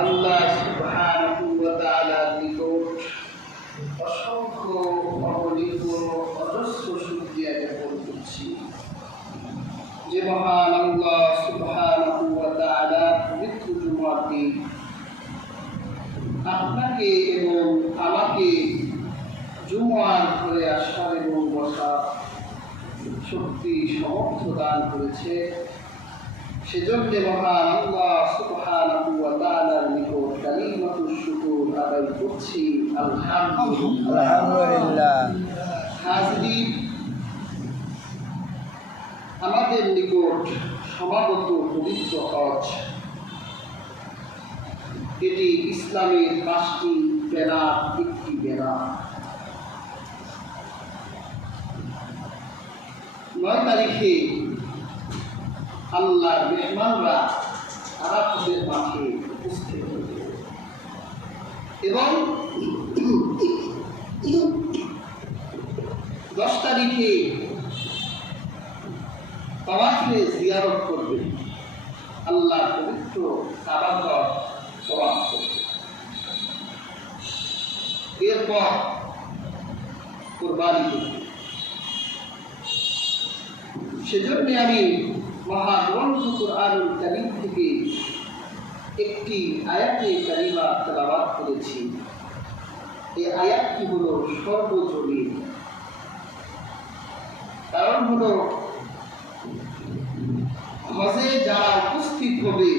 আল্লাহ সুবহানাহু ওয়া তাআলার নিকট অসংখ্য অগণিত অজস্র শুকরিয়া জ্ঞাপন করছি যে মহান আল্লাহ সুবহানাহু ওয়া তাআলা পবিত্র জুমার দিন আপনাকে এবং আমাকে জুমার ঘরে আসার এবং বসার শক্তি সামর্থ্য দান করেছে। সেজন্য মহান আল্লাহ সুবহানাহু ওয়া তাআলার নিকট কালিমাতুশ শুকর আদায় করছি আলহামদুলিল্লাহ। হাজরিন, আমাদের নিকট সমাগত পবিত্র হজ, এটি ইসলামের 5টি বেনার একটি বেনার। 9 তারিখে আল্লাহর মেহমানরা আরাফাতের মাঠে উপস্থিত হবে এবং 10 তারিখে তাওয়াফে জিয়ারত করবে, আল্লাহর পবিত্র কাবাঘর তাওয়াফ করবে। এরপর কুরবানি করবে। সেজন্য আমি মহাগ্রন্থ কুরআনুল কারীম থেকে একটি আয়াতে কারিমা তেলাওয়াত করেছি। এই আয়াতটি হলো সর্বজনীন। কারণ হলো হজে যারা উপস্থিত হবে,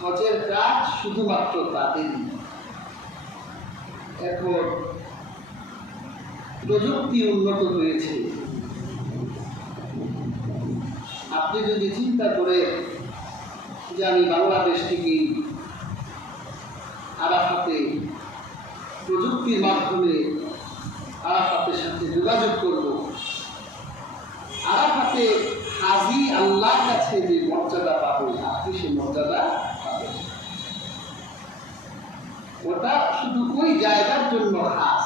হজের কাজ শুধুমাত্র তাদেরই। এখন প্রযুক্তি উন্নত হয়েছে। আপনি যদি চিন্তা করে যে আমি বাংলাদেশ থেকে আরাফাতে প্রযুক্তির মাধ্যমে আরাফাতের সাথে যোগাযোগ করব, আরাফাতে হাজি আল্লাহর কাছে যে মর্যাদা পাবে, আপনি সেই মর্যাদা পাবেন। ওটা শুধু ওই জায়গার জন্য খাস।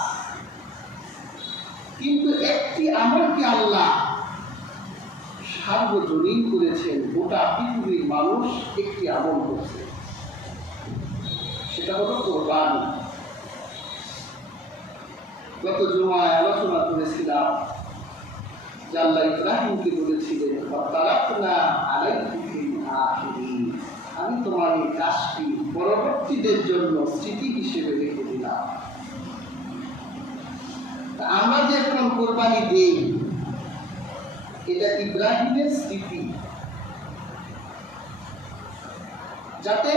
কিন্তু একটি আমলকে আল্লাহ সার্বজনীন করেছেন। গোটা পৃথিবীর মানুষ একটি আমল করছে, সেটা হলো কোরবানি। গত জুমায় আলোচনা করেছিলাম যে আল্লাহ ইব্রাহিমকে বলেছিলেন, আমি তোমার এই কাজটি পরবর্তীদের জন্য স্মৃতি হিসেবে রেখে দিলাম। আমরা যে এখন কোরবানি দেই, এটা ইব্রাহিমের স্মৃতি, যাতে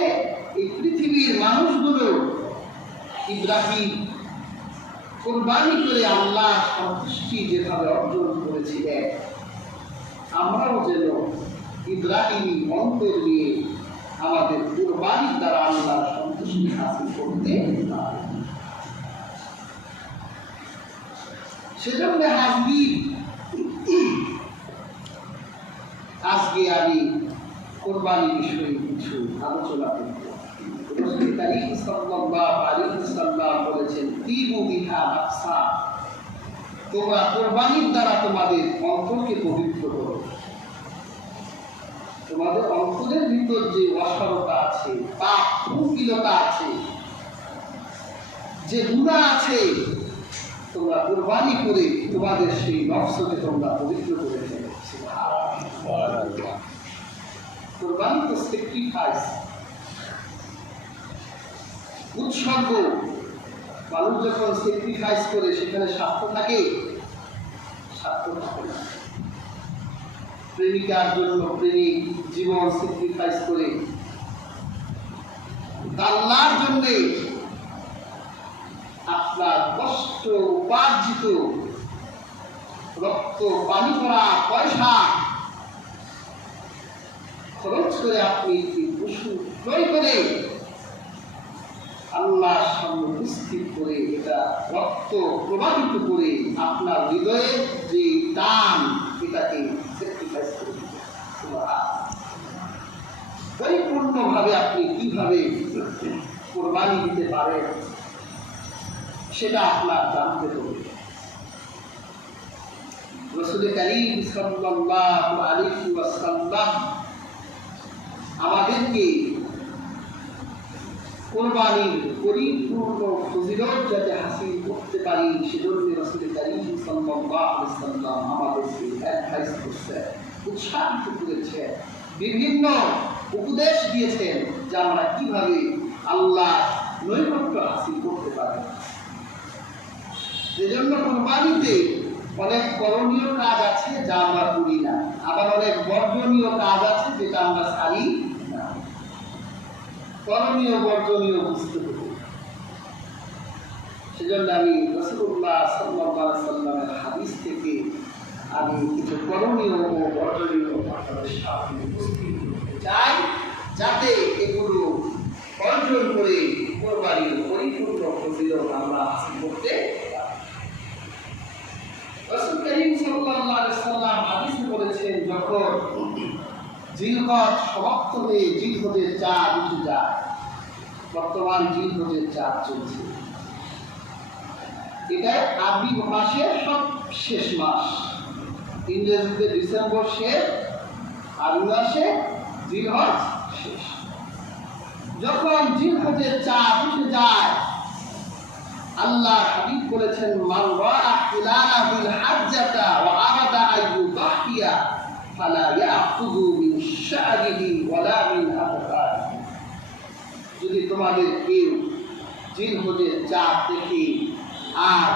এই পৃথিবীর মানুষগুলো ইব্রাহিম কোরবানি করে আল্লাহ সন্তুষ্টি যেভাবে অর্জন করেছিলেন, আমরাও যেন ইব্রাহিমী অন্তর নিয়ে আমাদের কোরবানির দ্বারা আল্লাহর সন্তুষ্টি হাসিল করতে পারি। সেজন্য আজকে আমি কোরবানি বিষয়ে কিছু আলোচনা করব। রাসূল কারীম সাল্লাল্লাহু আলাইহি ওয়াসাল্লাম বলেছেন, তিবু বিহা নাফসা, তোমরা কোরবানির দ্বারা তোমাদের অন্তরকে পবিত্র করো। তোমাদের অন্তরের ভিতর যে অসারতা আছে, পাপ কুকিলতা আছে, যে গুনাহ আছে, তোমরা কোরবানি করে তোমাদের সেই নফসকে তোমরা পবিত্র করে ফেলো। সুবহানাল্লাহ। কোরবানি তো স্যাক্রিফাইস, উৎসর্গ। মানুষ যখন স্যাক্রিফাইস করে সেখানে স্বার্থ থাকে? স্বার্থ থাকে না। প্রেমিকার জন্য প্রেমিক জীবন স্যাক্রিফাইস করে, আল্লাহর জন্য আপনার কষ্ট উপার্জিত রক্ত পানি করা পয়সা খরচ করে আপনি পশু ক্রয় করে আল্লাহর সামনে উপস্থিত করে, এটা রক্ত প্রবাহিত করে আপনার হৃদয়ের যে টান, এটাকে স্যাক্রিফাইস করে দিতে। পরিপূর্ণভাবে আপনি কিভাবে কোরবানি দিতে পারেন সেটা আপনার জানতে হবে। রাসূল কারীম সাল্লাল্লাহু আলাইহি ওয়াসাল্লাম আমাদেরকে কোরবানির পরিপূর্ণ ফজিলত যাতে হাসিল করতে পারি সেজন্য রাসূল কারীম সাল্লাল্লাহু আলাইহি ওয়াসাল্লাম আমাদেরকে অ্যাডভাইস করছেন, উৎসাহিত করেছেন, বিভিন্ন উপদেশ দিয়েছেন যে আমরা কিভাবে আল্লাহ নৈকট্য হাসিল করতে পারি। সেজন্য কোরবানিতে অনেক করণীয় কাজ আছে যা আমরা করি না, আবার অনেক বর্জনীয় কাজ আছে যেটা আমরা ছাড়ি না। করণীয় বর্জনীয় বুঝতে হবে। সেজন্য আমি রাসূলুল্লাহ সাল্লাল্লাহু আলাইহি ওয়াসাল্লামের হাদিস থেকে আমি কিছু করণীয় ও বর্জনীয় আপনাদের সামনে উপস্থিত করতে চাই, যাতে এগুলো অর্জন করে কোরবানির পরিপূর্ণ ফজিলত আমরা হাসিল করতে পারি। রাসূল কারীম সাল্লাল্লাহু আলাইহি ওয়াসাল্লাম হাদিসে বলেছেন, যখন জিলহজ সমাপ্ত হয়ে জিলহজের চাঁদ উঠে যায়, বর্তমান জিলহজের চাঁদ চলছে, এটা আরবি মাসের সব শেষ মাস, ইংরেজিতে ডিসেম্বর শেষ, আরবি মাসে জিলহজ শেষ। যখন জিলহজের চাঁদ উঠে যায়, আল্লাহ হাবিব বলেছেন, মান রাআ হিলালাহুল হাজ্জাতা ওয়া আরাদা আইয়ুদাহিয়া ফালা ইয়াখুযু মিন শা'রিহি ওয়ালা মিন আবকারিহি। যদি তোমাদের কেউ জিলহজের চাঁদ দেখে আর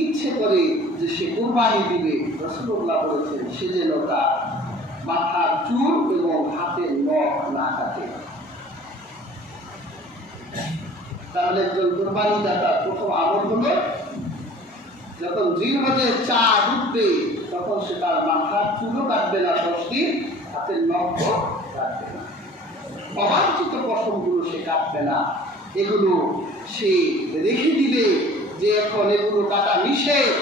ইচ্ছে করে যে সে কুরবানি দিবে, রাসূলুল্লাহ বলেছেন সে যেন তার মাথার চুল এবং হাতের নখ না কাটে। তাহলে একজন কুরবানি দাতার প্রথম আমল হলো, যখন জিলহজের চাঁদ উঠবে তখন সে তার মাথার চুলও কাটবে না, 10 দিন হাতের নখও কাটবে না, অবাঞ্ছিত পশমগুলো সে কাটবে না, এগুলো সে রেখে দিবে যে এখন এগুলো কাটা নিষেধ।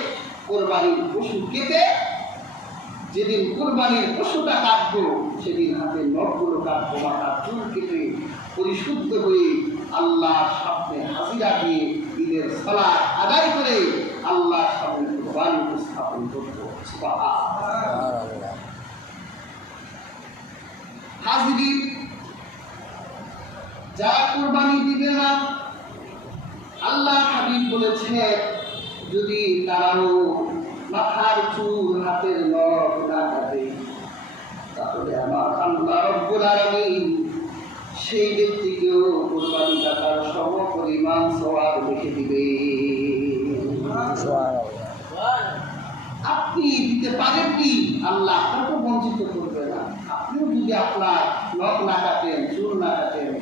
কোরবানির পশু কেটে যেদিন কোরবানির পশুটা কাটবো সেদিন হাতের নখগুলো কাটবো, মাথার চুল কেটে পরিশুদ্ধ হয়ে আল্লাহর সামনে হাজিরা দিয়ে ঈদের সালাত আদায় করে আল্লাহর সামনে কোরবানি উপস্থাপন করবো। সুবহানাল্লাহ। হাজির যারা কোরবানি দিবে না, আল্লাহ হাবিব বলেছে যদি তারাও মাথার চুল হাতের নখ না কাটে, তাহলে আমার আল্লাহ রব্বুল আলামিন সেই ব্যক্তিকেও কোরবানি কাটার সমপরিমাণ সওয়াব লিখে দিবে। আপনি দিতে পারেন কি, আল্লাহ আপনাকে বঞ্চিত করবে না। আপনিও যদি আপনার নখ না কাটেন, চুল না কাটেন,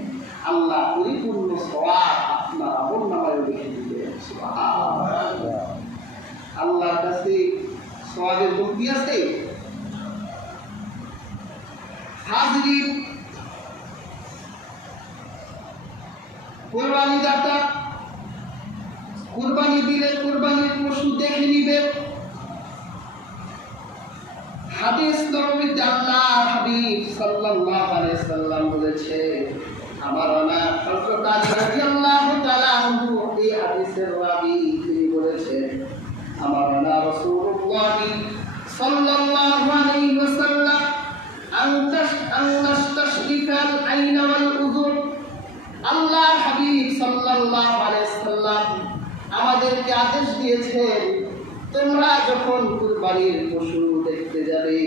আল্লাহ পরিপূর্ণ সওয়াব আপনার আমলনামায় লিখে দিবেন। সুবহানাল্লাহ। আল্লাহর কাছে সওয়াবের কমতি আছে? হাজির, কোরবানি দাতা কোরবানি দিলে কোরবানির পশু দেখে নিবে। হাদিস নববীতে আল্লাহ হাবিব সাল্লাল্লাহু আলাইহি সাল্লাম বলেছে, আমার না হযরত আলী রাদিয়াল্লাহু তাআলা আনহু এই হাদিসের রাবী, তিনি বলেছেন, আমার না রাসূলুল্লাহ সাল্লাল্লাহু আলাইহি ওয়াসাল্লাম আনতাশরিকাল আইন ওয়াল উযুর। আল্লাহ হাবিব সাল্লাল্লাহু আলাইহি সাল্লাম আমাদেরকে আদেশ দিয়েছেন, তোমরা যখন কুরবানির পশু দেখতে যাবে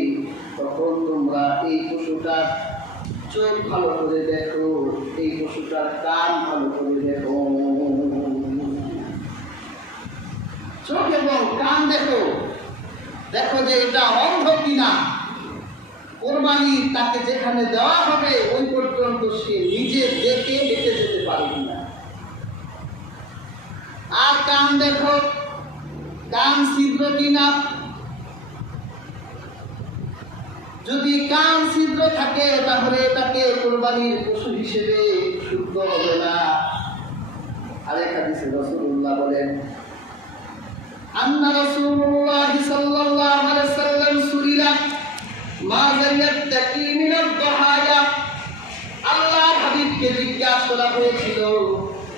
তখন তোমরা এই পশুটার চোখ ভালো করে দেখো, এই পশুটার কান ভালো করে দেখো, চোখ এবং কান দেখো, দেখো যে এটা অন্ধ কিনা। কোরবানি তাকে যেখানে দেওয়া হবে ওই পর্যন্ত সে নিজে দেখে হেঁটে যেতে পারে কিনা। আর কান দেখো, কান ছিদ্র কিনা। যদি কান ছিদ্র থাকে তাহলে এটাকে কোরবানির পশু হিসেবে শুদ্ধ হবে না। আরেক হাদিসে রাসূলুল্লাহ বলেন, আন্না রাসূলুল্লাহ সাল্লাল্লাহু আলাইহি সাল্লাম সুরিলা মা যায়াত্তাকি মিনাদ দাহায়া। আল্লাহর হাবিবকে জিজ্ঞাসা করা হয়েছিল,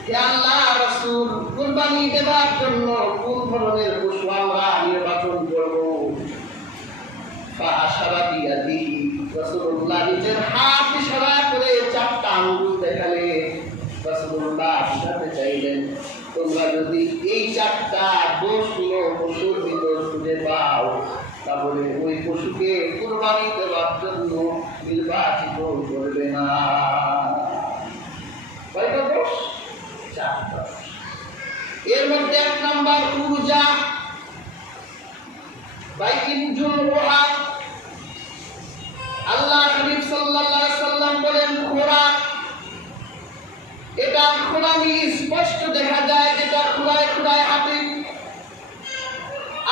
হে আল্লাহর রাসূল, কুরবানি দেওয়ার জন্য কোন ধরনের পশু আমরা নির্বাচন করব? ফাআশারা বিয়াদিহি, রাসূলুল্লাহ নিজের হাত ইশারা করে 4টা আঙ্গুল দেখালে রাসূলুল্লাহ দিলেন, তোমরা যদি এই 4টা দোষগুলো পশুর ভিতর খুঁজে পাও, তাহলে ওই পশুকে কুরবানি দেওয়ার জন্য নির্বাচিত করবে না। কয়টা দোষ? 4টা। এর মধ্যে 1 নাম্বার উরজা, আল্লাহ হাবিব সাল্লাল্লাহু আলাইহি সাল্লাম বলেন খোরাক, এটা খোলামি স্পষ্ট দেখা যায়, যেটা খুদায় খুদায় হাতে।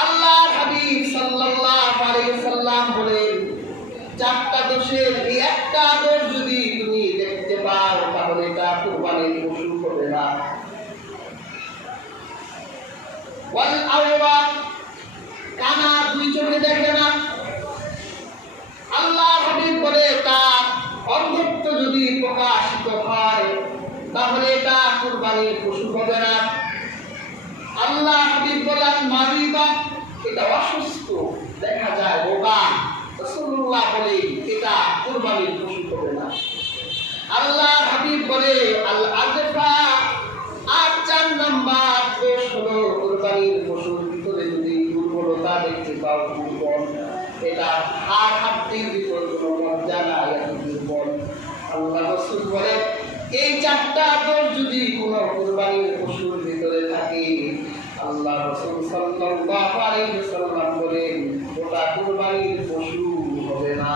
আল্লাহ হাবিব সাল্লাল্লাহু আলাইহি সাল্লাম বলেন 4টা দোষের এই একটা দোষ যদি তুমি দেখতে পাও, তাহলে এটা কুরবানির পশু হবে না। ওয়াল আওরা, কানা 2 চোখে দেখে না। আল্লাহ হাবিব বলে তার অন্ধত্ব যদি প্রকাশিত হয়, তাহলে এটা কুরবানির পশু হবে না। আল্লাহ হাবিব বলেন মারিবা, এটা অসুস্থ দেখা যায়, বোবা, রাসূলুল্লাহ বলে এটা কুরবানির পশু হবে না। আল্লাহ হাবিব বলে আল আজফা, আর 4 নাম্বার দোষ হলো কুরবানির পশুর ভিতরে যদি দুর্বলতা দেখতে পাও, দুর্বল, এটা হাড় হাড্ডির ভিতর কোনো মজ্জা নাই, এত দুর্বল। আল্লাহ রাসূল বলে এই 4টা দোষ যদি কোনো কুরবানির পশুর ভিতরে থাকে, আল্লাহ রাসূল সাল্লাল্লাহু আলাইহি ওয়াসাল্লাম বলেন ওটা কুরবানির পশু হবে না।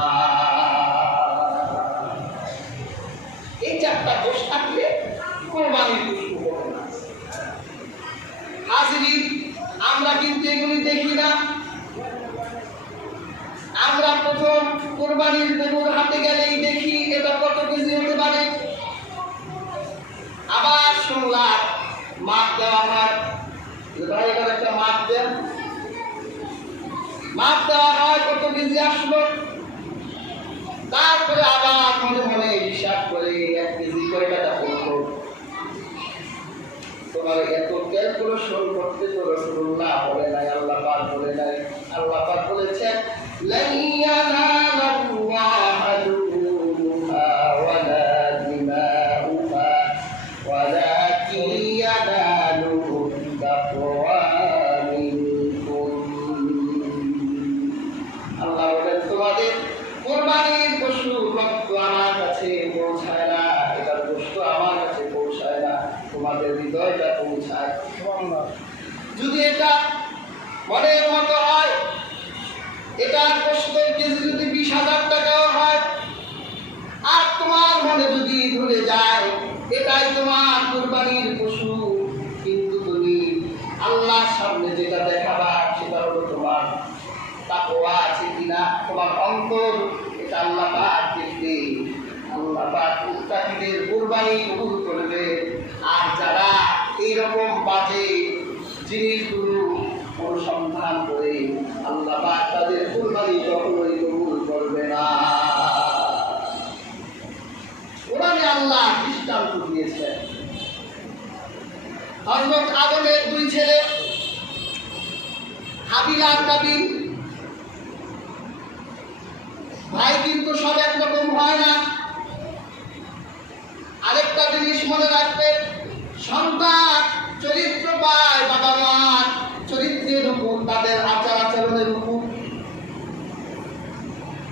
এই 4টা দোষ থাকলে কুরবানির পশু হবে না। হাজিরিন, আমরা কিন্তু এগুলি দেখি না। আমরা প্রথম কুরবানির গরুর হাতে গেলেই দেখি এটা কত কেজি হতে পারে। আবার শুনলাম মাপ দেওয়া হয়, ভাই এবার একটা মাপ দেন, মাপ দেওয়া হয় কত কেজি আসলো। তারপরে আবার মনে মনে হিসাব করে 1 কেজি কয় টাকা পড়লো। তোমার এত ক্যালকুলেশন করতে তো রাসূলুল্লাহ বলে নাই, আল্লাহ পাক বলে নাই। আল্লাহ পাক বলেছেন লান ইয়ানালাল্লাহা লুহুমুহা ওয়ালা দিমাউহা ওয়ালাকিন ইয়ানালুহুম তাকওয়া মিনকুম। আল্লাহ বলেন তোমাদের কুরবানির পশু রক্ত আমার কাছে পৌঁছায় না, এটার গোশত আমার কাছে পৌঁছায় না, তোমাদের হৃদয়টা পৌঁছায়। যদি এটা মনের মতো হয়, এটার গোশতের কেজি যদি 20,000 টাকাও হয়, আর তোমার মনে যদি ধরে যায় এটাই তোমার কুরবানির পশু, কিন্তু তুমি আল্লাহর সামনে যেটা দেখাবা সেটা হলো তোমার তাকওয়া আছে কিনা, তোমার অন্তর, এটা আল্লাহ পাক দেখবে। আল্লাহ পাক মুত্তাকিদের কুরবানি কবুল করবে। আর যারা এইরকম বাজে জিনিসগুলো অনুসন্ধান করে, আল্লাহ পাক তাদের কুরবানি কখনোই কবুল করবে না। কোরআনে আল্লাহ দৃষ্টান্ত দিয়েছেন। হযরত আদমের 2 ছেলে হাবিল আর কাবিল, ভাই কিন্তু সব একরকম হয় না। আরেকটা জিনিস মনে রাখবেন, সন্তান চরিত্র পায় বাবা মার চরিত্রের উপর, তাদের আচার আচরণের উপর।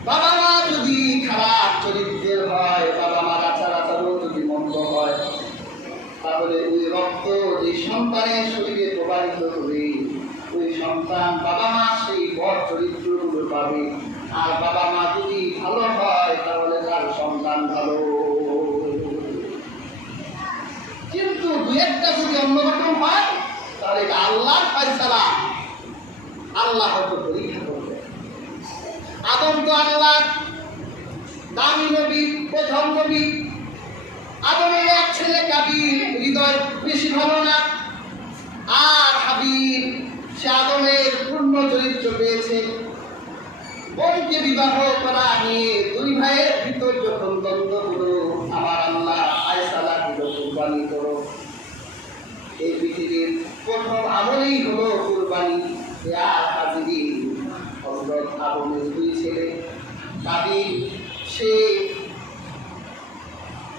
বাবা মা যদি খারাপ চরিত্রের হয়, বাবা মার আচার আচরণ যদি মন্দ হয়, তাহলে ওই রক্ত যে সন্তানের শরীরে প্রবাহিত হবে, ওই সন্তান বাবা মা সেই বদ চরিত্রগুলো পাবে। আর বাবা মা যদি ভালো হয়, তাহলে তার সন্তান ভালো। কিন্তু 2-1টা যদি অন্যরকম হয়, তাহলে এটা আল্লাহর ফয়সালা, আল্লাহ হয়তো পরীক্ষা করবে। আদম তো আল্লাহ দামি নবী, প্রথম নবী। আদমের 1 ছেলে কাবিল হৃদয় বেশি ভালো না, আর হাবিল সে আদমের পূর্ণ চরিত্র পেয়েছে। বোনকে বিবাহ করা নিয়ে 2 ভাইয়ের ভিতর যখন দ্বন্দ্ব হলো, আমার আল্লাহ ফয়সালা দিল কুরবানি করো। এই পৃথিবীর প্রথম আমলেই হলো কুরবানি। আর হাজিরিন, হযরত আদমের 2 ছেলে কাবিল সে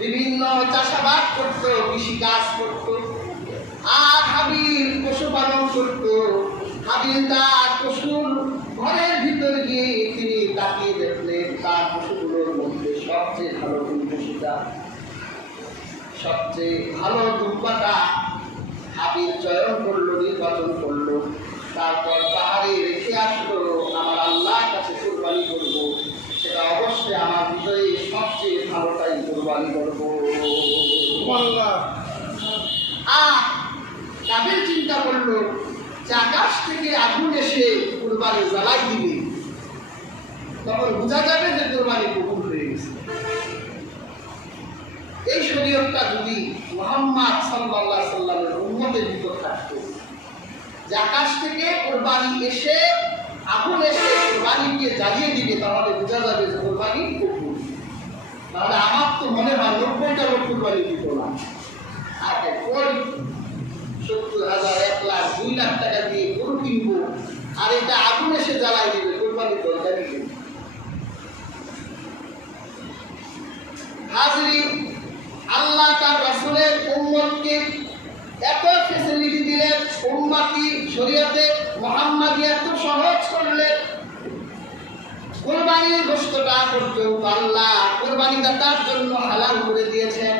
বিভিন্ন চাষাবাদ করত, কৃষি কাজ করত। তার পশুর ঘরের ভিতর গিয়ে তিনি তাকিয়ে দেখলেন তার পশুগুলোর মধ্যে সবচেয়ে ভালো কোন পশুটা, সবচেয়ে ভালো দুব্বাটা হাবিল চয়ন করলো, নির্বাচন করলো। তারপর পাহাড়ে রেখে আসলো, আমার আল্লাহর কাছে কুরবানি করব, সেটা অবশ্যই আমার ভিতরে সবচেয়ে ভালোটাই কুরবানি করবো। আর কাবিল চিন্তা করলো যে আকাশ থেকে আগুন এসে কুরবানি জ্বালাই দিবে, তখন বোঝা যাবে যে কুরবানি কবুল হয়ে গেছে। এই শরীয়তটা যদি মুহাম্মদ সাল্লাল্লাহু আলাইহি সাল্লামের উম্মতের ভিতর থাকতো, যে আকাশ থেকে কুরবানি এসে আগুন এসে কুরবানিকে জ্বালিয়ে দিবে, তাহলে বোঝা যাবে যে কুরবানি কবুল। তাহলে আমার তো মনে হয় 90টা লোক কুরবানি দিত না, আর ওই 70,000, 1 লাখ, 2 লাখ টাকা দিয়ে গরু কিনবো, আর এটা আগুন এসে জ্বালাই দিবে, কুরবানির দরকারই নেই। হাজরিন, আল্লাহ তার রাসূলের উম্মতকে এত ফ্যাসিলিটি দিলেন, উম্মতি শরীয়তে মুহাম্মাদিয়া এত সহজ করলেন, কুরবানির গোশতটা পর্যন্ত আল্লাহ কুরবানি দাতার জন্য হালাল করে দিয়েছেন।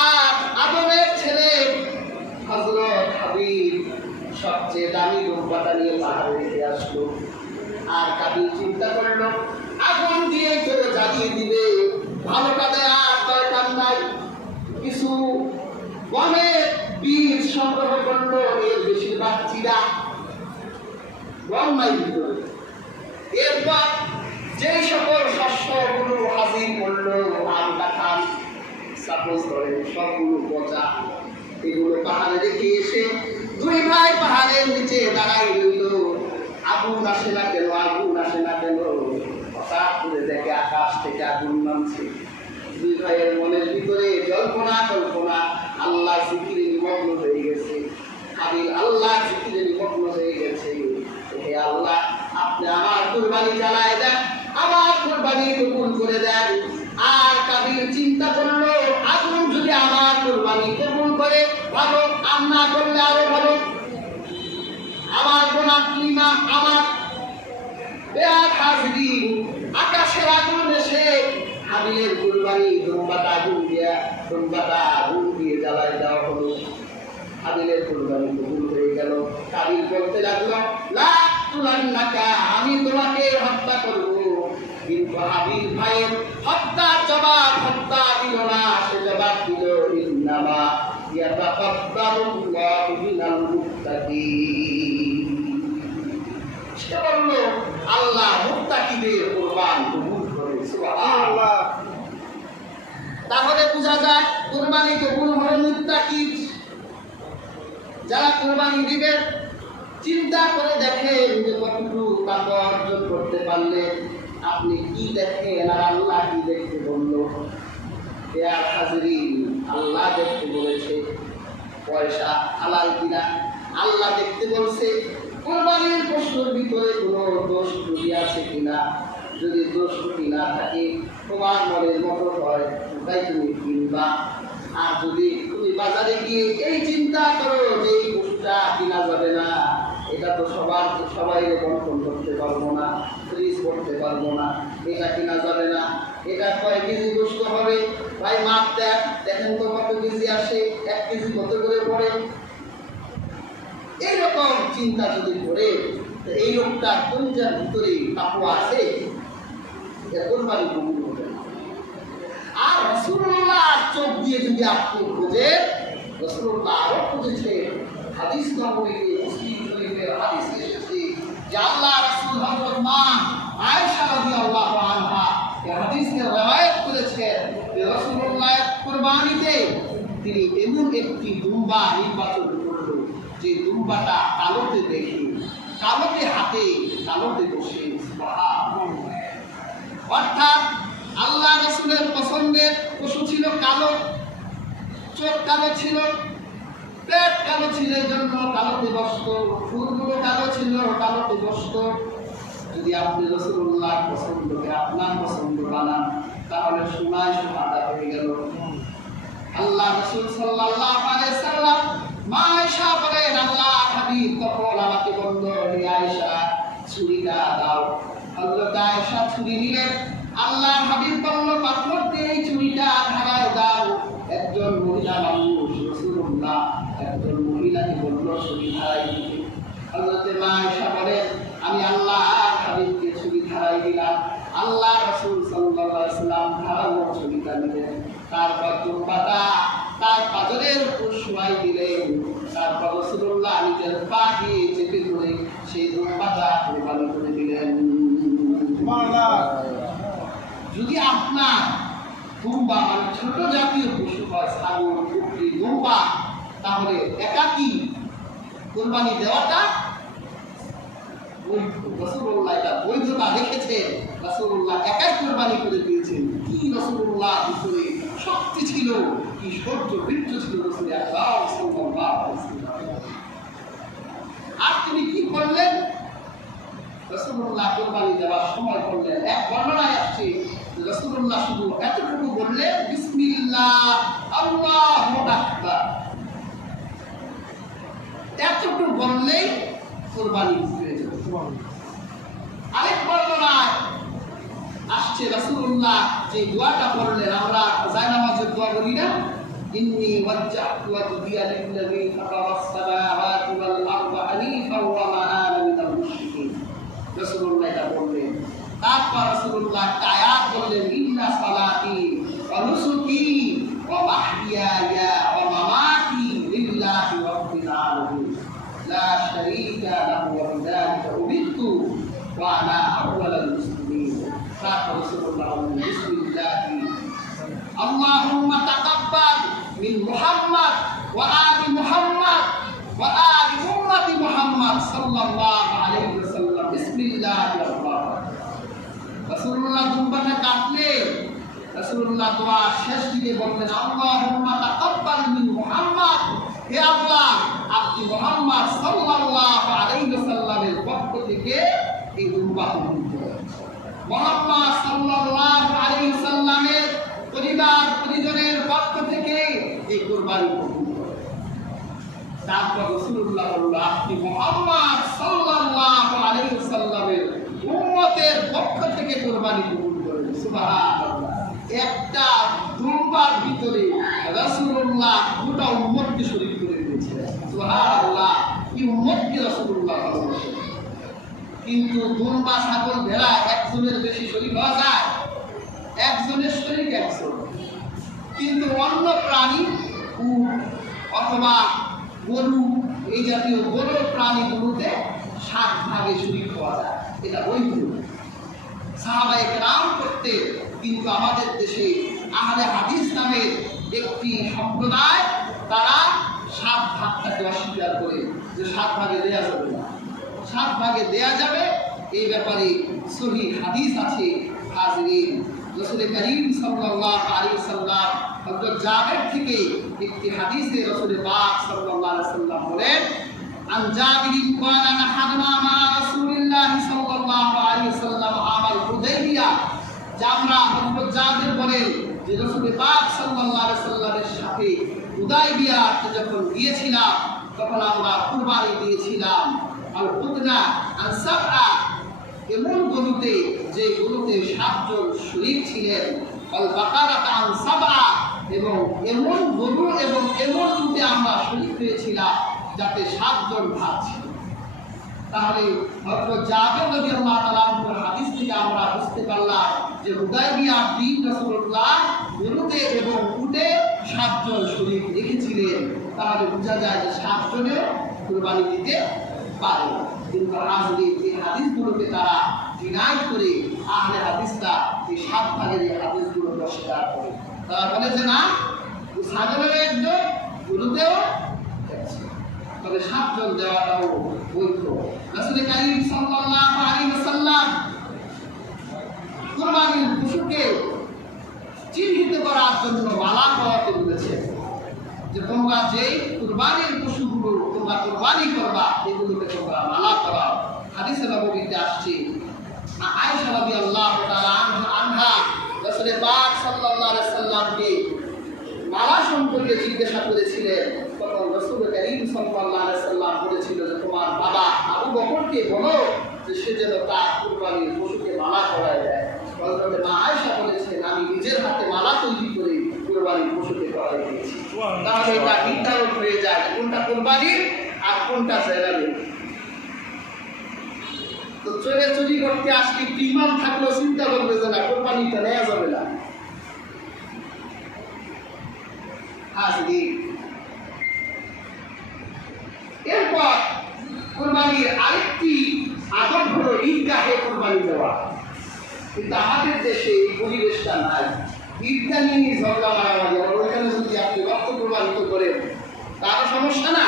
আর আদমের ছেলে হযরত হাবিব সবচেয়ে দামি দুব্বাটা নিয়ে পাহাড়ে রেখে আসলো। আর কাবিল চিন্তা করলো আগুন দিয়ে কেউ জ্বালিয়ে দিবে, ভালোটা দেওয়ার দরকার নাই। কিছু গমের বীজ সংগ্রহ করলো, এর বেশিরভাগ চিরা, গম নাই ভিতরে। এরপর যেই সকল শস্যগুলো হাজির করলো, আম, কাঁঠাল, সাপোজ ধরেন সবগুলো পচা, এগুলো পাহাড়ে রেখে এসে 2 ভাই পাহাড়ের নিচে দাঁড়াই রইল। আগুন আসে না কেন, আগুন আসে না কেন, হঠাৎ করে দেখে আকাশ থেকে আগুন নামছে। 2 ভাইয়ের মনের ভিতরে জল্পনা কল্পনা, আল্লাহ জিকিরে নিমগ্ন হয়ে গেছে। হাবিল আল্লাহ জিকিরে নিমগ্ন হয়ে গেছে। হে আল্লাহ, আপনি আমার কুরবানি চালায় দেন, আমার কুরবানি কবুল করে দেন। আর কাবিল চিন্তা করলো আগুন যদি আমার কুরবানি কবুল করে ভালো, আর না করলে আরো ভালো। আমার গোনাহ কিনা আমার বেয়াদ হাজরিন, আকাশের আগুন এসে হাবিলের কুরবানি দুম্বাটা আগুন দিয়ে জ্বালায় দেওয়া হলো। হাবিলের কুরবানি কবুল হয়ে গেল। কাবিল বলতে লাগলো লা তুলান্নাকা, আমি তোমাকে হত্যা করব। কিন্তু হাবিল ভাইয়ের হত্যার জবাব হত্যা দিল না, সে জবাব দিল ইন্নামা ইয়াতাকাব্বালুল্লাহু মিনাল মুত্তাকিন। সে বলল আল্লাহ মুত্তাকিদের কুরবান কবুল করে। সুবহানাল্লাহ। তাহলে বোঝা যায় কুরবানি কবুল হলো মুত্তাকি যারা কুরবানি দিবে। চিন্তা করে দেখেন যে কতটুকু তাকওয়া অর্জন করতে পারলে আপনি কি দেখেন আর আল্লাহ কি দেখতে বলল। ইয়া হাজরিন, আল্লাহ দেখতে বলেছে পয়সা হালাল কিনা, আল্লাহ দেখতে বলছে কুরবানির পশুর ভিতরে কোনো দোষ ত্রুটি আছে কিনা। যদি দোষ ত্রুটি না থাকে, তোমার মনের মতো হয়, তাই তুমি কিনবা। আর যদি তুমি বাজারে গিয়ে এই চিন্তা করো যে এই পশুটা কিনা যাবে না, এটা তো সবাই বন্টন করতে পারবো না, ফ্রিজ করতে পারবো না, এটা কিনা যাবে না, এটা কয় কেজি গোশত হবে, ভাই মাপ দেখেন তো কত কেজি আসে, 1 কেজি কত করে পড়ে। এইরকম চিন্তা যদি করে, এই লোকটা কোনটার ভিতরে তাকওয়া আছে, কুরবানি কবুল হবে না। আর রাসূলুল্লাহ চোখ দিয়ে যদি আপনি খোঁজেন, রাসূলুল্লাহ আরো খুঁজেছেন। হাদিস নববীতে মুসলিম শরীফের হাদিস এসেছে যে আল্লাহ রাসূল হযরত মা আয়েশা রাদিয়াল্লাহু আনহা এই হাদিসকে রওয়ায়াত করেছেন যে রাসূলুল্লাহ কুরবানিতে তিনি এমন একটি দুম্বা নির্বাচন করলেন যে দুম্বাটা কালোতে দেখে, কালোতে হাতে, কালোতে বসে। সুবহানাল্লাহ। অর্থাৎ আল্লাহ রাসূলের পছন্দের পশু ছিল কালো, চোখ কালো ছিল, পেট কালো ছিল, জন্য কালোতে বসত, ফুলগুলো কালো ছিল, কালোতে বসত। যদি আপনি রাসূলুল্লাহ পছন্দকে আপনার পছন্দ বানান, তাহলে সোনায় সোহাদা হয়ে গেল। আল্লাহ রাসূল সাল্লাল্লাহু আলাইহি সাল্লাম মা আয়েশা বলেন, আল্লাহ হাবিব তখন আমাকে ছুরিটা দাও। হযরত আয়েশা ছুরি নিলেন। আল্লাহর হাবিব বলল, পাথর দিয়ে এই ছুরিটা ধারায় দাও। একজন মহিলা মানুষ রাসূলুল্লাহ একজন মহিলাকে বলল ছুরি ধারায় দিতে। হযরত আয়েশা বলেন, আমি আল্লাহর হাবিবকে ছুরি ধারাই দিলাম। আল্লাহ রাসূল সাল্লাল্লাহু আলাইহি ওয়াসাল্লাম ধারালো ছুরিটা নিলেন। তারপর দুম্বাটা তার পাজরের উপর শোয়াই দিলেন। তারপর রাসূলুল্লাহ নিজের পা দিয়ে চেপে ধরে সেই দুম্বাটা কুরবানি করে দিলেন। যদি আপনার দুম্বা মানে ছোট জাতীয় পশু হয়, ছাগল, বকরি, দুম্বা, তাহলে একাকী কুরবানি দেওয়াটা রাসূলুল্লাহ এটা বৈধতা রেখেছেন। রাসূলুল্লাহ একাই কুরবানি করে দিয়েছেন। কি রাসূলুল্লাহ ভিতরে শক্তি ছিল, কি শৌর্য বীর্য ছিল রাসূল আকরাম সাল্লাল্লাহু আলাইহি ওয়াসাল্লাম। আর তিনি কি করলেন? রাসূলুল্লাহ কুরবানি দেওয়ার সময় করলেন, এক বর্ণনায় আসছে রাসূলুল্লাহ শুধু এতটুকু বললেন, বিসমিল্লাহ আল্লাহু আকবার। এতটুকু বললেই কুরবানি হয়ে যাবে। আরেক বর্ণনায় আসছে রাসূলুল্লাহ যে দোয়াটা পড়লেন, আমরা জায়নামাজের দোয়া বলি না, ইন্নী ওয়াজ্জাহতু ওয়াজহিয়া লিল্লাযী ফাতারাস সামাওয়াতি ওয়াল আরদা হানিফাও ওয়া মা আনা মিনাল মুশরিকিন। রাসূলুল্লাহ এটা বললেন। তারপর রাসূলুল্লাহ আয়াত বললেন, ইন্না সালাতি ওয়া নুসুকি ওয়া মাহইয়ায়া ওয়া মামাতি লিল্লাহি রাব্বিল আলামিন লা শারীকা লাহু ওয়া বিযালিকা উমিরতু ওয়া আনা আউওয়ালুল মুসলিমিন। তারপর রাসূলুল্লাহ বললেন, বিসমিল্লাহি আল্লাহুম্মা তাকাব্বাল মিন মুহাম্মাদ ওয়া আলি মুহাম্মাদ ওয়া আলি উম্মতি মুহাম্মাদ সাল্লাল্লাহু আলাইহি ওয়াসাল্লাম। বিসমিল্লাহির রহমানির রহিম। রাসূলুল্লাহ দুম্বাটা কাটলেন। রাসূলুল্লাহ দোয়া শেষ দিকে বললেন, আল্লাহুম্মা তাকাব্বাল মিন মুহাম্মাদ, হে আল্লাহ আপনি মুহাম্মদ সাল্লাল্লাহু আলাইহি ওয়াসাল্লামের পক্ষ থেকে এই দুম্বা কবুল করুন। মুহাম্মদ সাল্লাল্লাহু আলাইহি ওয়াসাল্লামের পরিবার পরিজনের পক্ষ থেকে এই কুরবানি কবুল করুন। তারপর রাসূলুল্লাহ বলল, আপনি মুহাম্মদ সাল্লাল্লাহু আলাইহি ওয়াসাল্লামের উম্মতের পক্ষ থেকে কুরবানি কবুল করেন। সুবহানাল্লাহ। একটা দুম্বার ভিতরে রাসূলুল্লাহ গোটা উম্মতকে শরীক করে দিয়েছিলেন। সুবহানাল্লাহ। এই উম্মতকে রাসূলুল্লাহ ভালোবাসেন। কিন্তু দুম্বা, ছাগল, ভেড়া একজনের বেশি শরীক হওয়া যায়? একজনের শরীক একজন। কিন্তু অন্য প্রাণী, উট অথবা গরু, এই জাতীয় বড় প্রাণীগুলোতে 7 ভাগে শরীক হওয়া যায়। এটা বৈধ। সাহাবায়ে কেরাম করতে, কিন্তু আমাদের দেশে আহলে হাদিস নামের একটি সম্প্রদায়, তারা 7 ভাগটাকে অস্বীকার করে, যে 7 ভাগে দেয়া যাবে না। 7 ভাগে দেয়া যাবে এই ব্যাপারে সহিহ হাদিস আছে। হাজিরিন, রাসূল করিম সাল্লাল্লাহু আলাইহি ওয়াসাল্লাম হযরত জাবের থেকে একটি হাদিসে রাসূল পাক সাল্লাল্লাহু আলাইহি ওয়াসাল্লাম বলেন, আন জাবির ক্বালা নাহাদনা মা রাসূলিল্লাহি সাল্লাল্লাহু আলাইহি ওয়াসাল্লাম আমাল হুদাইবিয়া। আমরা হযরত জাবির বলেন যে রাসূল পাক সাল্লাল্লাহু আলাইহি ওয়াসাল্লামের সাথে হুদাইবিয়াতে যখন গিয়েছিলাম, তখন আমরা কুরবানি দিয়েছিলাম আল উদনা আন সাবআ, এমন গরুতে যে গরুতে 7 জন শরীক ছিলেন, আল বাকারাতা আন সাবআ, এবং এমন গরু এবং এমন উটে আমরা শরীক হয়েছিলাম যাতে 7 জন ভাগ ছিল। তাহলে হযরত জাবের রাদিয়াল্লাহু তাআলা আনহুর হাদিস থেকে আমরা বুঝতে পারলাম যে হুদাইবিয়ার দিন রাসূলুল্লাহ গরুতে এবং উটে 7 জন শরীক রেখেছিলেন। তাহলে বোঝা যায় যে 7 জনেও কুরবানি দিতে পারে। কিন্তু হাজির এই হাদিসগুলোকে তারা ডিনাই করে, আহলে হাদিসরা এই 7 ভাগের এই হাদিসগুলোকে অস্বীকার করে। তারা বলে যে না, ছাগলের একজন, গরুতেও একজন, তবে 7 জন দেওয়াটাও বৈধ। রাসূল করিম সাল্লাল্লাহু আলাইহি ওয়াসাল্লাম কুরবানির পশুকে চিহ্নিত করার জন্য মালা পরাতে বলেছেন, যে তোমরা যেই কুরবানির পশুগুলো তোমরা কুরবানি করবা, এগুলোকে তোমরা মালা করাও। হাদিসে নববীতে আসছে, আয়েশা রাদিয়াল্লাহু তাআলা আনহা রাসূল পাক সাল্লাল্লাহু আলাইহি ওয়াসাল্লামকে মালা সম্পর্কে জিজ্ঞাসা করেছিলেন। তখন রাসূল করিম সাল্লাল্লাহু আলাইহি ওয়াসাল্লাম বলেছিল যে তোমার বাবা আবু বকরকে বলো যে যে সে যেন তার কুরবানির পশুকে মালা করায় দেয়। হযরত মা আয়েশা বলেছেন, আমি নিজের হাতে মালা তৈরি করে কুরবানির পশুকে করাই দিয়েছি। তাহলে এটা নির্ধারণ হয়ে যায় কোনটা কুরবানির আর কোনটা জায়গাবের। তো চুরি করতে আসলে ইমান থাকলেও চিন্তা করবে যে না কোরবানিটা নেওয়া যাবে না। এরপর কোরবানির আরেকটি আদব হলো ঈদগাহে কোরবানি দেওয়া। কিন্তু আমাদের দেশে এই পরিবেশটা নাই। ঈদগাহ নিয়ে ঝগড়া মারামারি, ওইখানে যদি আপনি রক্ত প্রবাহিত করেন তারও সমস্যা না।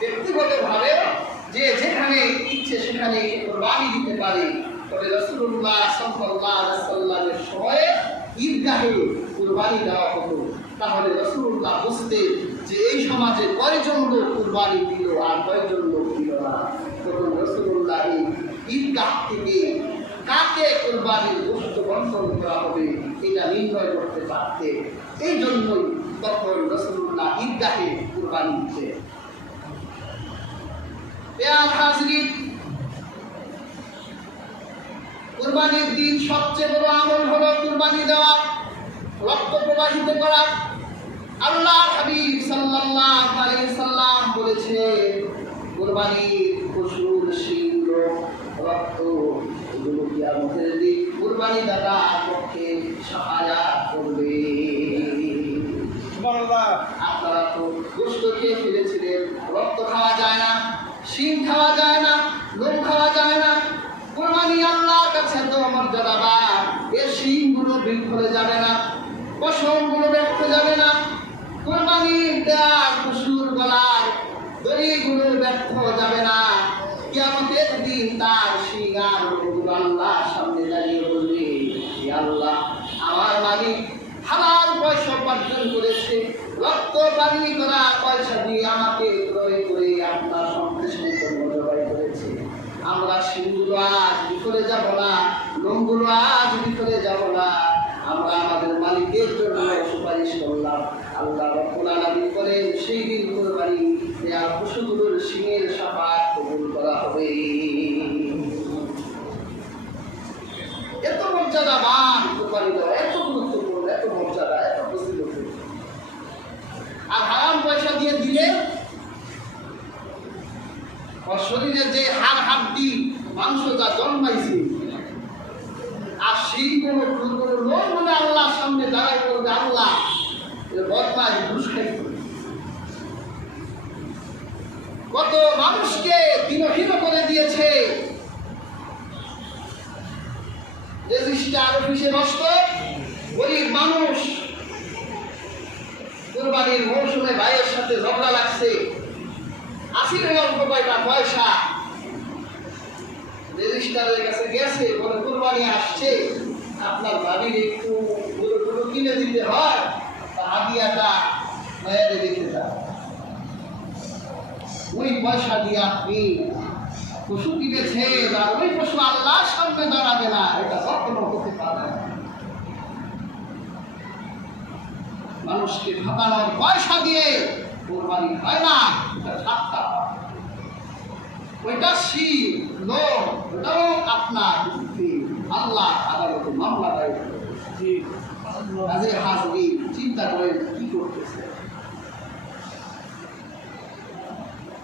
ব্যক্তিগতভাবে যে যেখানে ইচ্ছে সেখানে কোরবানি দিতে পারে। তবে রাসূলুল্লাহ সাল্লাল্লাহু আলাইহি ওয়াসাল্লামের সময়ে ঈদগাহে কোরবানি দেওয়া হতো। তাহলে রাসূলুল্লাহ বুঝতেন যে এই সমাজে কয়জন লোক কোরবানি দিল আর কয়জন লোক দিল না। তখন রাসূলুল্লাহ ঈদগাহ থেকে কাকে কোরবানির গোশত বন্টন করা হবে এটা নির্ণয় করতে পারতেন। এই জন্যই তখন রাসূলুল্লাহ ঈদগাহে কোরবানি দিতেন। কুরবানির দিন সবচেয়ে বড় আমল হলো কুরবানি দেওয়া, রক্ত প্রবাহিত করা। আল্লাহর হাবিব সাল্লাল্লাহু আলাইহি সাল্লাম বলেছেন, কুরবানির পশুর শিং, রক্ত এগুলো কিয়ামতের দিন কুরবানি দাতার পক্ষে সাহায্য করবে। আপনারা তো গোশত খেয়ে ফেলেছিলেন, রক্ত খাওয়া যায় না, শিং খাওয়া যায় না, লোম খাওয়া যায় না। কুরবানি আল্লাহর কাছে তো মর্যাদাবান। এর শিংগুলো বিফলে যাবে না, পশমগুলো ব্যর্থ যাবে না, কুরবানির দেওয়া পশুর গলার দড়িগুলো ব্যর্থ যাবে না। কিয়ামতের দিন তার শিং আর লোমগুলো আল্লাহর সামনে দাঁড়িয়ে বলবে, হে আল্লাহ, আমার মালিক হালাল পয়সা উপার্জন করেছে, রক্ত পানি করা পয়সা দিয়ে আমাকে ক্রয় করে আপনার সন্তুষ্টির জন্য জবাই করেছে। আমরা শিংগুলো আজ বিফলে যাব না, লোমগুলো আজ বিফলে যাব না। আমরা আমাদের মালিকের জন্য সুপারিশ করলাম। আল্লাহ রাব্বুল আলামিন বলেন, সেই দিন কুরবানি দেওয়া পশুগুলোর শিংয়ের শাফাআত কবুল করা হবে। এত মর্যাদাবান কুরবানি দেওয়া, এত গুরুত্বপূর্ণ, এত মর্যাদা, এত ফজিলত। আর হারাম পয়সা দিয়ে দিলে ওর শরীরে যে হাড় হাড্ডি মাংস যা জন্মাইছে আর সেই কোনো লোকগুলো আল্লাহর সামনে দাঁড়াই করবে, আল্লাহ বদমাশ ঘুষ খাইছে। কত মানুষকে দিনহীন করে দিয়েছে। রেজিস্ট্রার অফিসে নষ্ট, গরিব মানুষ কুরবানির মৌসুমে ভাইয়ের সাথে ঝগড়া লাগছে, ৮০ অল্প কয়টা পয়সা রেজিস্ট্রারের কাছে গেছে, বলে কুরবানি আসছে, আপনার বাড়ির একটু গরু কিনে দিতে হয়, তা হাদিয়াটা ভাইয়ারে দিতে চান। ওই পয়সা দিয়ে আপনি পশু কিনেছে, আর ওই পশু আল্লাহর সামনে দাঁড়াবে না, এটা কখনো হতে পারে না। মানুষকে ঠকানোর পয়সা দিয়ে কুরবানি হয় না, এটা ঠাট্টা। ওইটা শির লোক, ওটাও আপনার আল্লাহ আদালতে মামলা দায়ের করে। কাজে হাজরি চিন্তা করে কি করতেছে।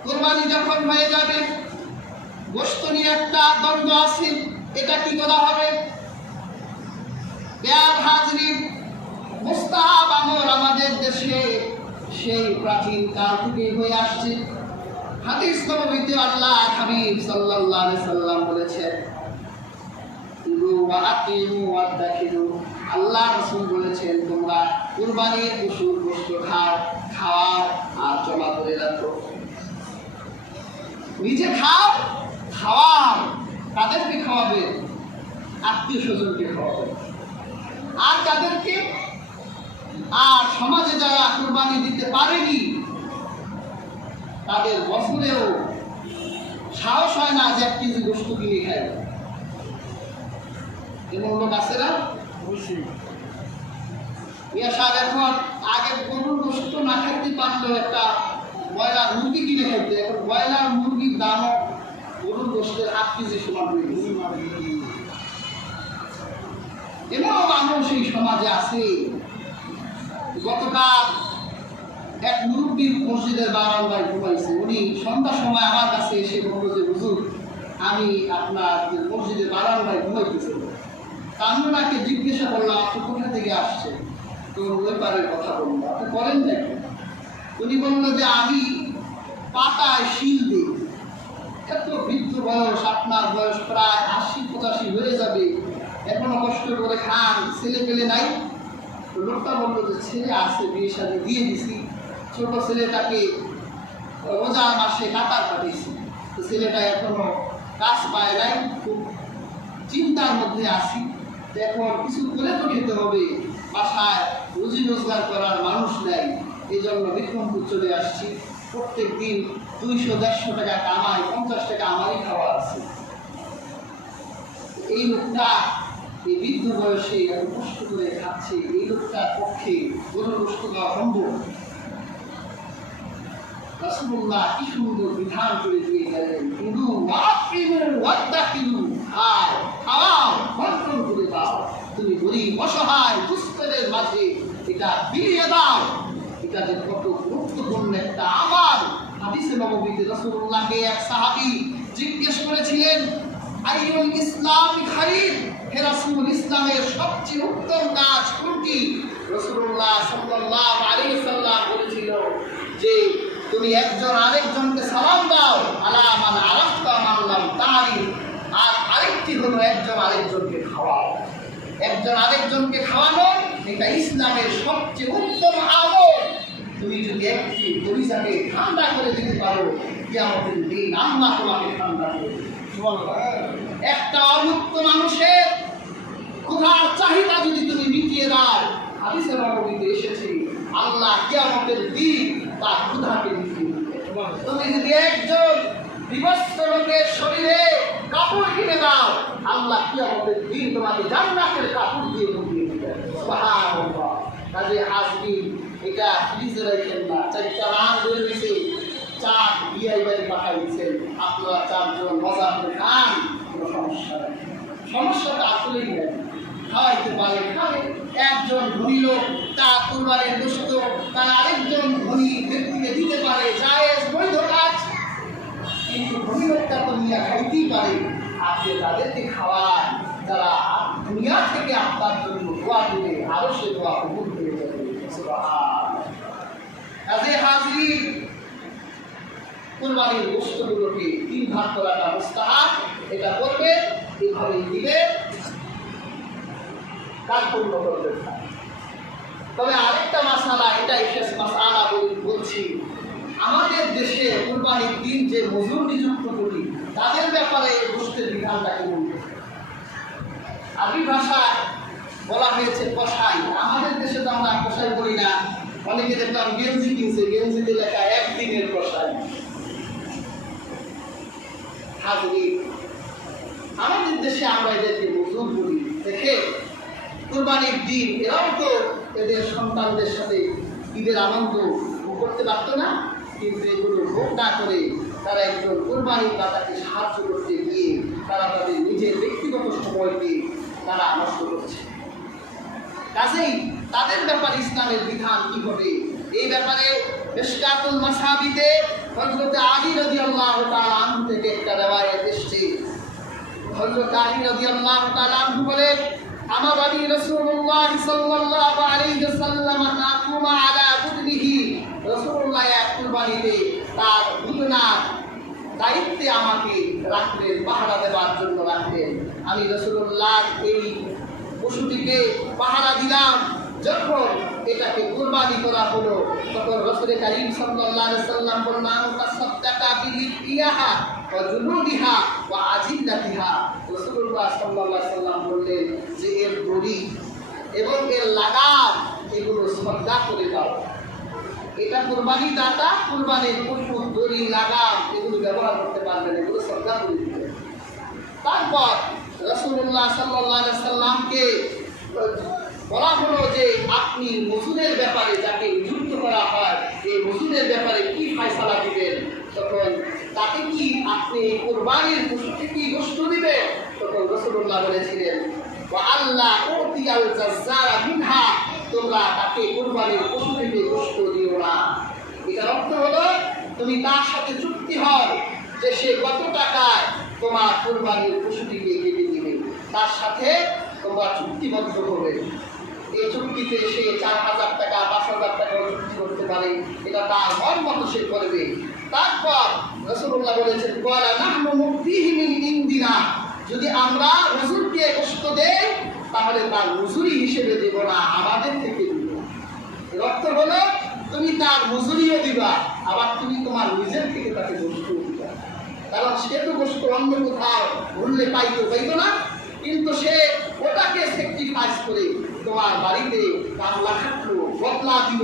কুরবানি যখন হয়ে যাবে, গোশত নিয়ে একটা দ্বন্দ্ব আছে, এটা কি করা হবে। বেয়ার হাজরি মুস্তাহাব আমল আমাদের দেশে সেই প্রাচীন কাল থেকে হয়ে আসছে। হাদিস নববীতে আল্লাহ হাবিব সাল্লাল্লাহু আলাইহি সাল্লাম বলেছেন, আল্লাহ রাসূল বলেছেন, তোমরা কুরবানির পশুর গোশত খাও আর জমা করে রাখো। নিজে খাও, খাওয়াও, তাদেরকে খাওয়াবে, আত্মীয় স্বজনকে খাওয়াবে। আর তাদেরকে, আর সমাজে যারা কুরবানি দিতে পারেনি তাদের বছরেও সাহস হয় না যে 1 কেজি গোশত কিনে খায়। এমন লোক আছে না? এখন আগে গরুর গোশত না খাইতে পারলেও একটা ব্রয়লার মুরগি কিনে খাইতে, এখন ব্রয়লার মুরগির দামও গরুর গোশতের মানুষের 8 কেজি সমান হয়ে গেছে। এমন মানুষ এই সমাজে আছে। গতকাল এক মুরব্বী মসজিদের বারান্দায় ঘুমাইছে। উনি সন্ধ্যার সময় আমার কাছে এসে বলল যে হুজুর, আমি আপনার মসজিদের বারান্দায় ঘুমাইতেছি। আমি ওনাকে জিজ্ঞাসা করলাম আপনি কোথা থেকে আসছে, তো ওই পারের কথা বললো। আপনি করেন দেখেন। উনি বললো যে আমি পাতায় শিল দিই। এত বৃদ্ধ বয়স, আপনার বয়স প্রায় 80-85 হয়ে যাবে, এখনো কষ্ট করে খান, ছেলে পেলে নাই। লোকটা বললো যে ছেলে আছে, বিয়ে শাদী দিয়ে দিছি, ছোট ছেলেটাকে রোজার মাসে কাতার পাঠিয়েছি, তো ছেলেটা এখনো কাজ পায় নাই, খুব চিন্তার মধ্যে আছি। এখন কিছু করে তো খেতে হবে, বাসায় রুজি রোজগার করার মানুষ নেই, এই জন্য বিক্রমপুর চলে আসছি। প্রত্যেক দিন 200-150 টাকা কামাই, 50 টাকা আমারই খাওয়া আছে। এই লোকটা এই বৃদ্ধ বয়সে এত কষ্ট করে খাচ্ছে, এই লোকটার পক্ষে গরুর গোশত খাওয়া সম্ভব? রাসূলুল্লাহ কি সুন্দর বিধান করে দিয়ে গেলেন, কিন্তু খাওয়াও, বন্টন করে দাও। তুমি গরিব অসহায় দুস্থদের মাঝে এটা বিলিয়ে দাও। এটা যে কত গুরুত্বপূর্ণ একটা আমল। হাদিসে নববীতে রাসূলুল্লাহকে এক সাহাবী জিজ্ঞেস করেছিলেন, আইয়ুল ইসলাম খাইর, হে রাসূল, ইসলামের সবচেয়ে উত্তম কাজ কোনটি? রাসূলুল্লাহ সাল্লাল্লাহু আলাইহি সাল্লাম বলেছিল যে তুমি একজন আরেকজনকে সালাম দাও, আলা মান আরাফতা মান লাম তারিফ। আর আরেকটি হলো একজন আরেকজনকে খাওয়াও। একজন আরেকজনকে খাওয়ানো এটা ইসলামের সবচেয়ে উত্তম আমল। তুমি যদি একটি পরিচাকে ঠান্ডা করে দিতে পারো, কিয়ামতের দিন আল্লাহ তোমাকে ঠান্ডা করে দেবে। একটা অভুক্ত মানুষের ক্ষুধার চাহিদা যদি তুমি মিটিয়ে দাও, হাদিসে নববীতে এসেছে আল্লাহ কিয়ামতের দিন তার ক্ষুধাকে মিটিয়ে দিবে। তুমি যদি একজন বিবস্ত্র লোকের শরীরে কাপড় কিনে দাও, আল্লাহ কিয়ামতের দিন তোমাকে জান্নাতের কাপড় দিয়ে ঢুকিয়ে দিবে। সুবহানাল্লাহ। কাজে হাজরিন, এটা ফ্রিজে রাখেন না। 4টা রান ধরে দিয়েছে, 4 বিয়াই বাড়ি পাঠাই দিচ্ছেন, আপনারা 4 জন মজা করে খান, কোনো সমস্যা নেই। সমস্যাটা আসলেই নেই, খাওয়াইতে পারে খাবে। একজন ধনী লোক তার কুরবানির গোশত তার আরেকজন ধনী ব্যক্তিকে দিতে পারে, জায়েজ বৈধ কাজ। কিন্তু ধনী লোকটা তো নিয়ে খাইতেই পারে, আপনি তাদেরকে খাওয়ান, তারা দুনিয়া থেকে আপনার জন্য দোয়া দেবে, আরো সে দোয়া কবুল হয়ে যাবে। কাজে হাজরিন, কুরবানির গোশতগুলোকে 3 ভাগ করাটা মুস্তাহাব। এটা করবে, এভাবে দিবে, কাজ পূর্ণ করবে। তবে আরেকটা মাসালা, এটাই শেষ মাসালা বলছি, আমাদের দেশে কুরবানির দিন যে মজুর নিযুক্ত করি তাদের ব্যাপারে গোশতের বিধানটা কেমন? আরবি ভাষায় বলা হয়েছে কসাই। আমাদের দেশে তো আমরা কসাই বলি না। অনেকে দেখলাম গেঞ্জি কিনছে, গেঞ্জিতে লেখা 1 দিনের কসাই। হাজরিন, আমাদের দেশে আমরা এদেরকে মজুর বলি। দেখে কুরবানির দিন এরাও তো এদের সন্তানদের সাথে ঈদের আনন্দ ভোগ করতে পারত না, কিন্তু এগুলো ভোগ না করে তারা একজন কুরবানির দাতাকে সাহায্য করতে গিয়ে তারা তাদের নিজের ব্যক্তিগত সময়কে তারা নষ্ট করছে। কাজেই তাদের ব্যাপারে ইসলামের বিধান কি হবে, এই ব্যাপারে মিশকাতুল মাসাবিতে হযরত আলী রাদিয়াল্লাহু তাআলা আনহু থেকে একটা রিওয়ায়াত এসেছে। হযরত আলী রাদিয়াল্লাহু তাআলা আনহু বলেন, আমার আলী রাসূলুল্লাহ সাল্লাল্লাহু আলাইহি ওয়াসাল্লাম তাকুমা আলা বুদনিহি, রাসূলুল্লাহ কুরবানিতে তার বুদনার দায়িত্বে আমাকে রাখলেন, পাহারা দেওয়ার জন্য রাখলেন। আমি রাসূলুল্লাহ এই পশুটিকে পাহারা দিলাম। যখন এটাকে কুরবানি করা হলো, তখন রাসূল কারীম সাল্লাল্লাহু আলাইহি ওয়াসাল্লাম বললেন, তাসাদদাকা বিলিয়াহা ওয়া জুলুদিহা ওয়া আজিল্লাতিহা। রাসূলুল্লাহ সাল্লাল্লাহু আলাইহি ওয়াসাল্লাম বললেন যে এর দড়ি এবং এর লাগাম এগুলো সদকা করে দাও। এটা কুরবানি দাতা কুরবানির পশু দড়ি লাগাম এগুলো ব্যবহার করতে পারবেন, এগুলো সদকা করে দিবেন। তারপর রাসূলুল্লাহ সাল্লাল্লাহু আলাইহি ওয়াসাল্লামকে বলা হলো যে আপনি মজুদের ব্যাপারে যাকে নিযুক্ত করা হয় এই মজুদের ব্যাপারে কি ফয়সালা দিবেন। তখন তার তাকে কি আপনি কুরবানির পশুকে কি গোশত দিবেন? তখন রাসূলুল্লাহ বলেছিলেন, ওয়া আল্লাহ উতিয়াল জাজ্জারা মিনহা, তোমরা তাকে কুরবানির পশু থেকে গোশত দিও না। এটার অর্থ হলো তুমি তার সাথে চুক্তি হও যে সে কত টাকায় তোমার কুরবানির পশুটিকে কেটে দিবে, তার সাথে তোমরা চুক্তিবদ্ধ হবে। এই চুক্তিতে সে 4,000 টাকা 5,000 টাকাও চুক্তি করতে পারে, এটা তার মন মতো সে করবে। তারপর রাসূলুল্লাহ বলেছেন, ওয়ালা নাহনু মুক্তিহি মিন ইনদিনা, যদি আমরা হুজুরকে কষ্ট দেই তাহলে তার মজুরি হিসেবে দেব না, আমাদের থেকে দিব। এর অর্থ হলো তুমি তার মজুরিও দিবা, আবার তুমি তোমার নিজের থেকে তাকে গোশত দিবা। কারণ সে তো গোশত অন্য কোথাও মূল্যে পাইতো না, কিন্তু সে ওটাকে স্যাক্রিফাইস করে তোমার বাড়িতে কামলা খাটলো, বদলা দিল,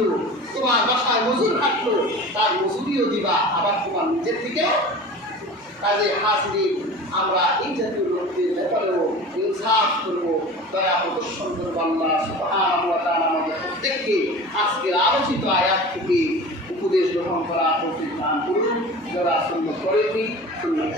তোমার বাসায় মজুর খাটলো, তার মজুরিও দিবা, আবার তোমার নিজের থেকেও। কাজে হাজির আমরা এই জাতীয় লোকদের ব্যাপারেও ইনসাফ করবো, দয়া প্রদর্শন করবো। আল্লাহ সুবহানাহু ওয়া তাআলা আমাদের প্রত্যেককে আজকের আলোচিত আয়াত থেকে উপদেশ গ্রহণ করা তৌফিক দান করুন। যারা সুন্নাত করেনি সুন্নাত